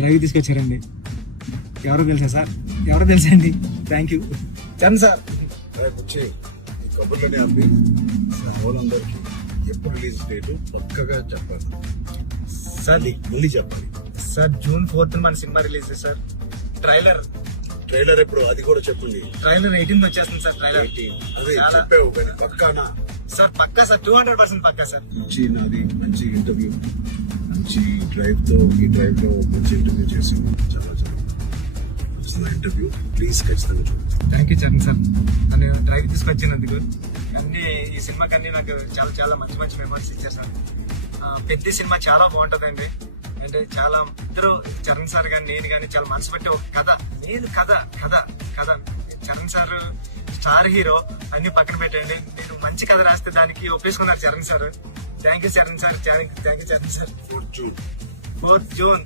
Drive తీసుకొచ్చారండి. ఎవరో తెలుసా సార్? ఎవరో తెలుసండి. Thank you Charan sir. వచ్చి ఈ కబుర్లని ఆపి వాళ్ళందరికీ ఎప్పుడు రిలీజ్ డేట్ పక్కగా చెప్పాలి సార్. మళ్ళీ చెప్పాలి సార్ June 4th మన సినిమా రిలీజ్ సార్. ట్రైలర్ ఎప్పుడు అది కూడా చెప్పండి. ట్రైలర్ 18th వచ్చేస్తుంది సార్. ట్రైలర్ అదే చెప్పావు కానీ పక్కానా సార్? పక్కా సార్, 200% పక్కా సార్. మంచి నాది మంచి ఇంటర్వ్యూ, మంచి డ్రైవ్ లో మంచి ఇంటర్వ్యూ చేసి చాలా ఇంటర్వ్యూ ప్లీజ్ ఖచ్చితంగా చూడండి. థ్యాంక్ యూ చరణ్ సార్, నన్ను డ్రైవ్ తీసుకొచ్చినందుకు. అన్ని ఈ సినిమాకి అన్ని నాకు చాలా చాలా మంచి మంచి మెమరీస్ ఇచ్చారు సార్. పెద్ద సినిమా చాలా బాగుంటుందండి. అంటే చాలా ఇద్దరు చరణ్ సార్ కానీ నేను కానీ చాలా మనసు పెట్టి ఒక కథ చరణ్ సార్ స్టార్ హీరో అన్ని పక్కన పెట్టండి. నేను మంచి కథ రాస్తే దానికి ఒప్పేసుకున్నారు Charan sir. Thank you Charan sir. Thank you Charan sir. 4th June 4th June